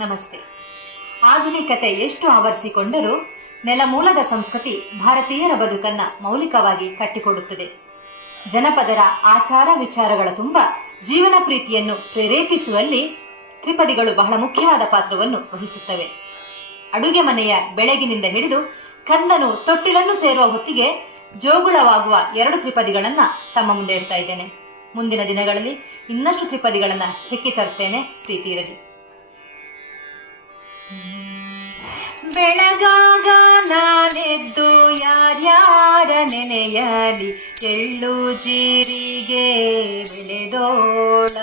ನಮಸ್ತೆ. ಆಧುನಿಕತೆ ಎಷ್ಟು ಆವರಿಸಿಕೊಂಡರೂ ನೆಲಮೂಲದ ಸಂಸ್ಕೃತಿ ಭಾರತೀಯರ ಬದುಕನ್ನ ಮೌಲಿಕವಾಗಿ ಕಟ್ಟಿಕೊಡುತ್ತದೆ. ಜನಪದರ ಆಚಾರ ವಿಚಾರಗಳ ತುಂಬ ಜೀವನ ಪ್ರೀತಿಯನ್ನು ಪ್ರೇರೇಪಿಸುವಲ್ಲಿ ತ್ರಿಪದಿಗಳು ಬಹಳ ಮುಖ್ಯವಾದ ಪಾತ್ರವನ್ನು ವಹಿಸುತ್ತವೆ. ಅಡುಗೆ ಮನೆಯ ಬೆಳಗಿನಿಂದ ಹಿಡಿದು ಕಂದನು ತೊಟ್ಟಿಲನ್ನು ಸೇರುವ ಹೊತ್ತಿಗೆ ಜೋಗುಳವಾಗುವ 2 ತ್ರಿಪದಿಗಳನ್ನ ತಮ್ಮ ಮುಂದೆ ಇಡ್ತಾ ಇದ್ದೇನೆ. ಮುಂದಿನ ದಿನಗಳಲ್ಲಿ ಇನ್ನಷ್ಟು ತ್ರಿಪದಿಗಳನ್ನ ಹೆಕ್ಕಿ ತರ್ತೇನೆ. ಪ್ರೀತಿ ಇರಲಿ. ಬೆಳಗಾಗ ನಾನೆದ್ದು ಯಾರ್ಯಾರ ನೆನೆಯಲಿ, ಎಳ್ಳು ಜೀರಿಗೆ ಬೆಳೆದೋಳ,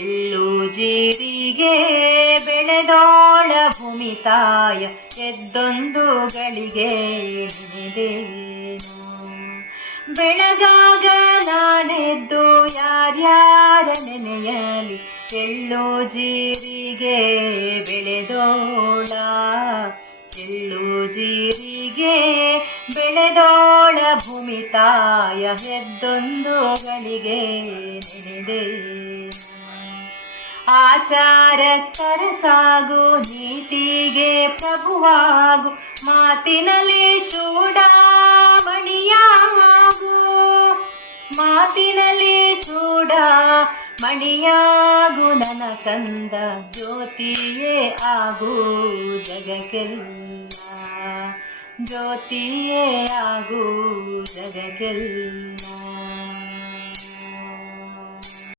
ಎಳ್ಳು ಜೀರಿಗೆ ಬೆಳೆದೋಳ ಭೂಮಿ ತಾಯ, ಎದ್ದೊಂದು ಗಳಿಗೆ ನೆನೆದೇನು. ಬೆಳಗಾಗ ನಾನೆದ್ದು ಯಾರ್ಯಾರ ನೆನೆಯಲಿ, ಎಳ್ಳು ಜೀರಿಗೆ ಬೆಳೆದೋಳ, ಎಳ್ಳು ಜೀರಿಗೆ ಬೆಳೆದೋಳ ಭೂಮಿ ತಾಯ, ಎದ್ದೊಂದು ಗಳಿಗೆ ನೆನೆದೆ. ಆಚಾರ ಕರಸಾಗು, ನೀತಿಗೆ ಪ್ರಭುವಾಗು, ಮಾತಿನಲ್ಲಿ ಚೂಡಾಮಣಿಯಾಗು, ಮಾತಿನಲ್ಲಿ ಚೂಡಾಮಣಿಯಾಗು, ನನ್ನ ಕಂದ ಜ್ಯೋತಿಯೇ ಆಗು ಜಗಕ್ಕೆಲ್ಲ, ಜ್ಯೋತಿಯೇ ಆಗು ಜಗಕ್ಕೆಲ್ಲ.